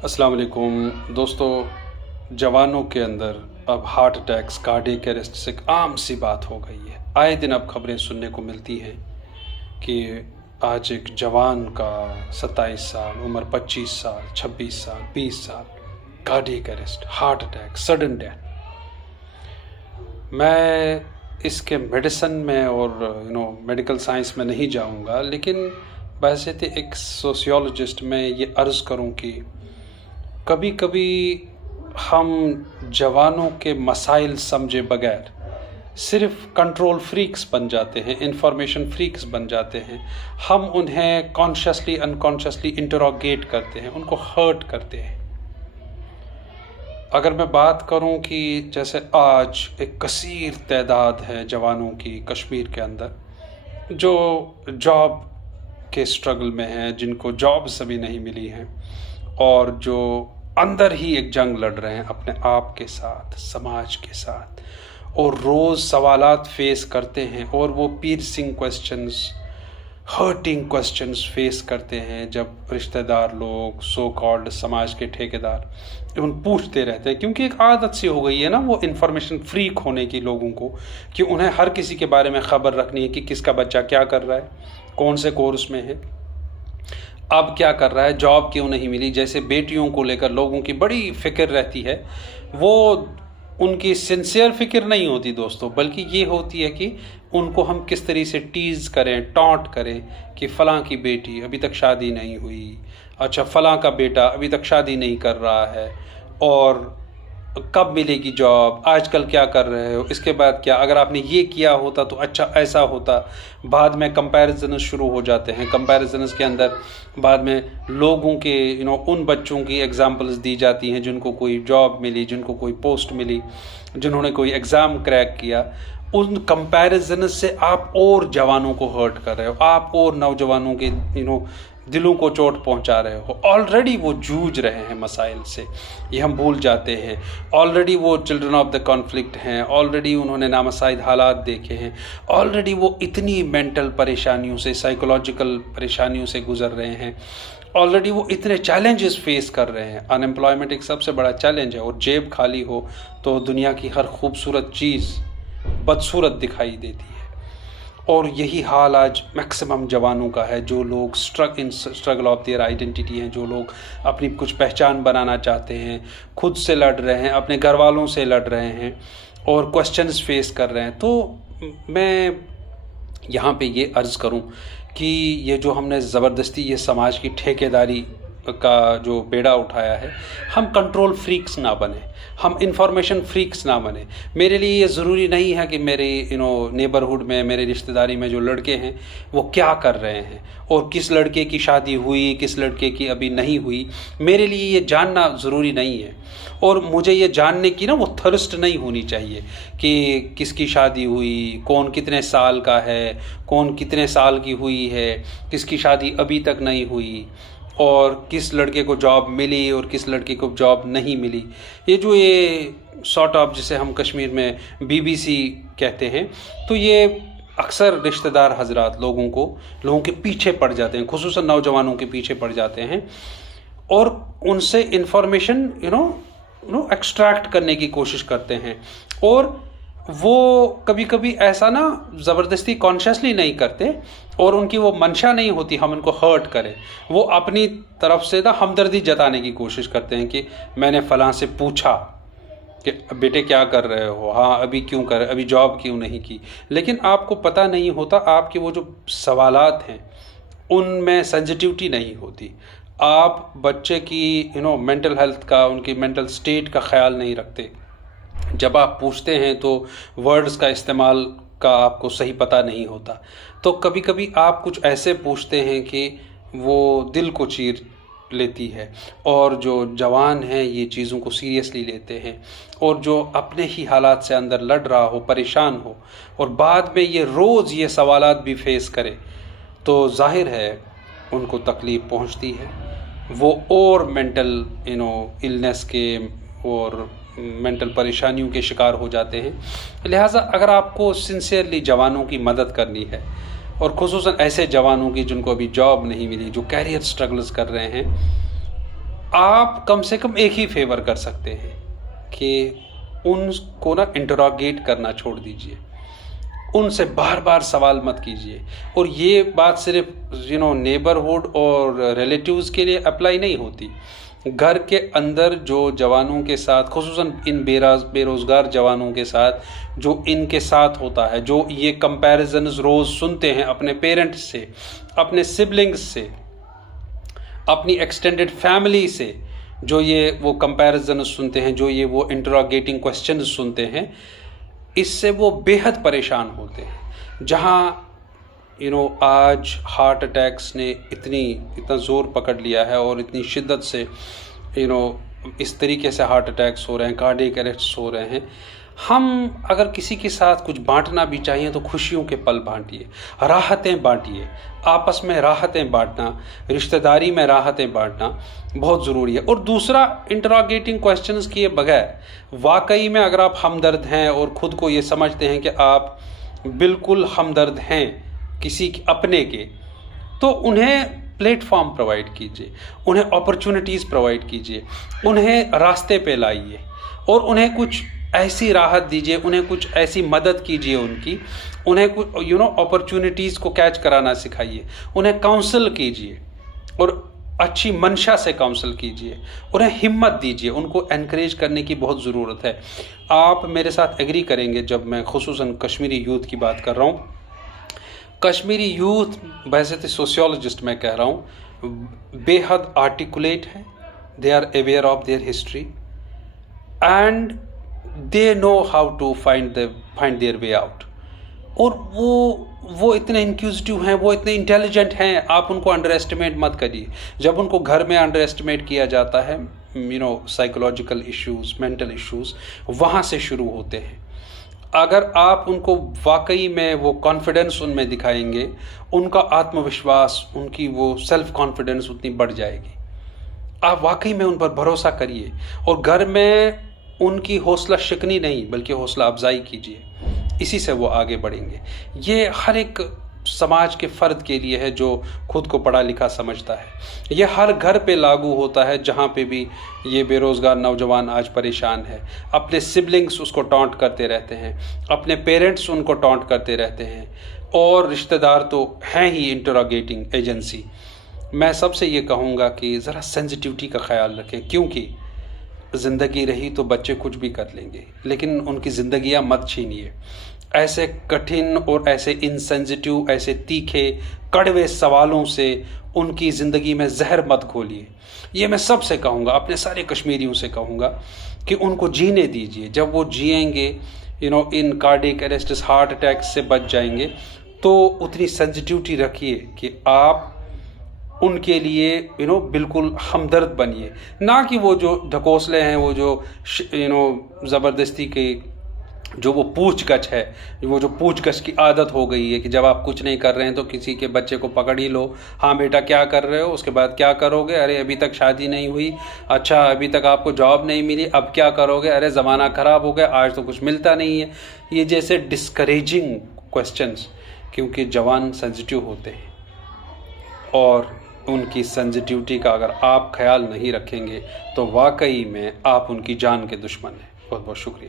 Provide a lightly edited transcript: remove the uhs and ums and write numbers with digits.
अस्सलाम वालेकुम दोस्तों। जवानों के अंदर अब हार्ट अटैक्स, कार्डियक अरेस्ट एक आम सी बात हो गई है। आए दिन अब खबरें सुनने को मिलती हैं कि आज एक जवान का 27 साल उम्र, 25 साल, 26 साल, 20 साल, cardiac arrest, heart attack, sudden death. मैं इसके मेडिसिन में और मेडिकल साइंस में नहीं जाऊंगा, लेकिन वैसे तो एक सोशियोलॉजिस्ट में ये अर्ज़ करूं कि कभी कभी हम जवानों के मसाइल समझे बगैर सिर्फ कंट्रोल फ्रीक्स बन जाते हैं, इंफॉर्मेशन फ्रीक्स बन जाते हैं। हम उन्हें कॉन्शियसली अनकॉन्शियसली इंटरोगेट करते हैं, उनको हर्ट करते हैं। अगर मैं बात करूं कि जैसे आज एक कसीर तादाद है जवानों की कश्मीर के अंदर जो जॉब के स्ट्रगल में हैं, जिनको जॉब्स अभी नहीं मिली हैं और जो अंदर ही एक जंग लड़ रहे हैं अपने आप के साथ, समाज के साथ, और रोज़ सवालात फेस करते हैं और वो पीर्सिंग क्वेश्चंस, हर्टिंग क्वेश्चंस फेस करते हैं। जब रिश्तेदार लोग, सो कॉल्ड समाज के ठेकेदार उन पूछते रहते हैं, क्योंकि एक आदत सी हो गई है ना वो इन्फॉर्मेशन फ्रीक होने की लोगों को, कि उन्हें हर किसी के बारे में ख़बर रखनी है कि किसका बच्चा क्या कर रहा है, कौन से कोर्स में है, अब क्या कर रहा है, जॉब क्यों नहीं मिली। जैसे बेटियों को लेकर लोगों की बड़ी फिक्र रहती है। वो उनकी सिंसियर फिक्र नहीं होती दोस्तों, बल्कि ये होती है कि उनको हम किस तरीके से टीज़ करें, टॉन्ट करें कि फ़लाँ की बेटी अभी तक शादी नहीं हुई, अच्छा फ़लाँ का बेटा अभी तक शादी नहीं कर रहा है, और कब मिलेगी जॉब, आजकल क्या कर रहे हो, इसके बाद क्या, अगर आपने ये किया होता तो अच्छा ऐसा होता। बाद में कंपैरिजन शुरू हो जाते हैं। कंपैरिजन के अंदर बाद में लोगों के उन बच्चों की एग्जांपल्स दी जाती हैं जिनको कोई जॉब मिली, जिनको कोई पोस्ट मिली, जिन्होंने कोई एग्ज़ाम क्रैक किया। उन कंपैरिजन से आप और जवानों को हर्ट कर रहे हो, आप और नौजवानों के दिलों को चोट पहुंचा रहे हो। ऑलरेडी वो जूझ रहे हैं मसाइल से, ये हम भूल जाते हैं। ऑलरेडी वो चिल्ड्रन ऑफ द कॉन्फ्लिक्ट हैं, ऑलरेडी उन्होंने नामसाइद हालात देखे हैं, ऑलरेडी वो इतनी मेंटल परेशानियों से, साइकोलॉजिकल परेशानियों से गुजर रहे हैं, ऑलरेडी वो इतने चैलेंजेस फेस कर रहे हैं। अनएम्प्लॉयमेंट एक सबसे बड़ा चैलेंज है, और जेब खाली हो तो दुनिया की हर खूबसूरत चीज़ बदसूरत दिखाई देती है। और यही हाल आज मैक्सिमम जवानों का है, जो लोग स्ट्रगल ऑफ देयर आइडेंटिटी हैं, जो लोग अपनी कुछ पहचान बनाना चाहते हैं, खुद से लड़ रहे हैं, अपने घर वालों से लड़ रहे हैं और क्वेश्चंस फेस कर रहे हैं। तो मैं यहाँ पे ये अर्ज़ करूँ कि ये जो हमने ज़बरदस्ती ये समाज की ठेकेदारी का जो बेड़ा उठाया है, हम कंट्रोल फ्रीक्स ना बने, हम इंफॉर्मेशन फ्रीक्स ना बने। मेरे लिए ये ज़रूरी नहीं है कि मेरे नेबरहुड में, मेरे रिश्तेदारी में जो लड़के हैं वो क्या कर रहे हैं और किस लड़के की शादी हुई, किस लड़के की अभी नहीं हुई। मेरे लिए ये जानना ज़रूरी नहीं है, और मुझे ये जानने की वो थर्स्ट नहीं होनी चाहिए कि किसकी शादी हुई, कौन कितने साल का है, कौन कितने साल की हुई है, किसकी शादी अभी तक नहीं हुई, और किस लड़के को जॉब मिली और किस लड़के को जॉब नहीं मिली। ये सॉर्ट ऑफ जिसे हम कश्मीर में बीबीसी कहते हैं, तो ये अक्सर रिश्तेदार हजरात लोगों के पीछे पड़ जाते हैं, खुसूसन नौजवानों के पीछे पड़ जाते हैं, और उनसे इंफॉर्मेशन एक्सट्रैक्ट करने की कोशिश करते हैं। और वो कभी कभी ऐसा ज़बरदस्ती कॉन्शियसली नहीं करते, और उनकी वो मंशा नहीं होती हम उनको हर्ट करें। वो अपनी तरफ से हमदर्दी जताने की कोशिश करते हैं कि मैंने फ़लाँ से पूछा कि बेटे क्या कर रहे हो, हाँ अभी क्यों कर, अभी जॉब क्यों नहीं की। लेकिन आपको पता नहीं होता, आपके वो जो सवालात हैं उनमें सेंसिटिविटी नहीं होती। आप बच्चे की मेंटल हेल्थ का, उनकी मेंटल स्टेट का ख्याल नहीं रखते। जब आप पूछते हैं तो वर्ड्स का इस्तेमाल का आपको सही पता नहीं होता। तो कभी कभी आप कुछ ऐसे पूछते हैं कि वो दिल को चीर लेती है, और जो जवान हैं ये चीज़ों को सीरियसली लेते हैं, और जो अपने ही हालात से अंदर लड़ रहा हो, परेशान हो, और बाद में ये रोज़ ये सवालात भी फेस करे, तो जाहिर है उनको तकलीफ़ पहुंचती है। वो और मेंटल इलनेस के और मेंटल परेशानियों के शिकार हो जाते हैं। लिहाजा अगर आपको सिंसियरली जवानों की मदद करनी है, और खुसूसन ऐसे जवानों की जिनको अभी जॉब नहीं मिली, जो कैरियर स्ट्रगल्स कर रहे हैं, आप कम से कम एक ही फेवर कर सकते हैं कि उनको ना इंटरोगेट करना छोड़ दीजिए, उनसे बार बार सवाल मत कीजिए। और ये बात सिर्फ नेबरहुड और रिलेटिव्स के लिए अप्लाई नहीं होती। घर के अंदर जो जवानों के साथ, खुसूसन इन बेरोज़गार जवानों के साथ जो इनके साथ होता है, जो ये कंपैरिजन्स रोज़ सुनते हैं अपने पेरेंट्स से, अपने सिबलिंग्स से, अपनी एक्सटेंडेड फैमिली से, जो ये वो कंपैरिजन सुनते हैं, जो ये वो इंटरोगेटिंग क्वेश्चन सुनते हैं, इससे वो बेहद परेशान होते हैं। जहाँ आज हार्ट अटैक्स ने इतना ज़ोर पकड़ लिया है और इतनी शिद्दत से इस तरीके से हार्ट अटैक्स हो रहे हैं, कार्डियक अरेस्ट्स हो रहे हैं। हम अगर किसी के साथ कुछ बांटना भी चाहिए तो खुशियों के पल बांटिए, राहतें बांटिए। आपस में राहतें बांटना, रिश्तेदारी में राहतें बांटना बहुत ज़रूरी है। और दूसरा, इंटरोगेटिंग क्वेश्चंस किए बगैर वाकई में अगर आप हमदर्द हैं और ख़ुद को ये समझते हैं कि आप बिल्कुल हमदर्द हैं किसी अपने के, तो उन्हें प्लेटफॉर्म प्रोवाइड कीजिए, उन्हें अपॉर्चुनिटीज़ प्रोवाइड कीजिए, उन्हें रास्ते पे लाइए और उन्हें कुछ ऐसी राहत दीजिए, उन्हें कुछ ऐसी मदद कीजिए उन्हें कुछ अपॉर्चुनिटीज़ को कैच कराना सिखाइए, उन्हें काउंसल कीजिए और अच्छी मंशा से काउंसल कीजिए, उन्हें हिम्मत दीजिए, उनको एनकरेज करने की बहुत ज़रूरत है। आप मेरे साथ एग्री करेंगे जब मैं खुसूसन कश्मीरी यूथ की बात कर रहा हूँ। कश्मीरी यूथ, वैसे तो सोशियोलॉजिस्ट मैं कह रहा हूँ, बेहद आर्टिकुलेट है, they are aware of their history and they know how to find their way out. और वो इतने इंक्यूजिटिव हैं, वो इतने इंटेलिजेंट हैं, आप उनको अंडर एस्टिमेट मत करिए। जब उनको घर में अंडर एस्टिमेट किया जाता है, साइकोलॉजिकल इश्यूज़, मेंटल इश्यूज़ वहाँ से शुरू होते हैं। अगर आप उनको वाकई में वो कॉन्फिडेंस उनमें दिखाएंगे, उनका आत्मविश्वास, उनकी वो सेल्फ कॉन्फिडेंस उतनी बढ़ जाएगी। आप वाकई में उन पर भरोसा करिए और घर में उनकी हौसला शिकनी नहीं बल्कि हौसला अफजाई कीजिए, इसी से वो आगे बढ़ेंगे। ये हर एक समाज के फ़र्द के लिए है जो खुद को पढ़ा लिखा समझता है। ये हर घर पे लागू होता है जहाँ पे भी ये बेरोज़गार नौजवान आज परेशान है। अपने सिबलिंग्स उसको टॉन्ट करते रहते हैं, अपने पेरेंट्स उनको टॉन्ट करते रहते हैं और रिश्तेदार तो हैं ही इंटरोगेटिंग एजेंसी। मैं सबसे ये कहूँगा कि ज़रा सेंसिटिविटी का ख्याल रखें, क्योंकि ज़िंदगी रही तो बच्चे कुछ भी कर लेंगे, लेकिन उनकी ज़िंदगियाँ मत छीनिए। ऐसे कठिन और ऐसे इनसेंसिटिव, ऐसे तीखे कड़वे सवालों से उनकी ज़िंदगी में जहर मत घोलिए। ये मैं सबसे कहूँगा, अपने सारे कश्मीरियों से कहूँगा कि उनको जीने दीजिए। जब वो जिएंगे, इन कार्डियक अरेस्ट्स, हार्ट अटैक से बच जाएंगे, तो उतनी सेंसिटिविटी रखिए कि आप उनके लिए बिल्कुल हमदर्द बनिए, ना कि वो जो ढकोसले हैं, वो जो ज़बरदस्ती के जो वो पूछगछ है, वो जो पूछगछ की आदत हो गई है कि जब आप कुछ नहीं कर रहे हैं तो किसी के बच्चे को पकड़ ही लो। हाँ बेटा क्या कर रहे हो, उसके बाद क्या करोगे, अरे अभी तक शादी नहीं हुई, अच्छा अभी तक आपको जॉब नहीं मिली, अब क्या करोगे, अरे ज़माना ख़राब हो गया, आज तो कुछ मिलता नहीं है। ये जैसे डिस्करेजिंग क्वेश्चंस, क्योंकि जवान सेंसिटिव होते हैं और उनकी सेंसिटिविटी का अगर आप ख्याल नहीं रखेंगे तो वाकई में आप उनकी जान के दुश्मन हैं। बहुत बहुत शुक्रिया।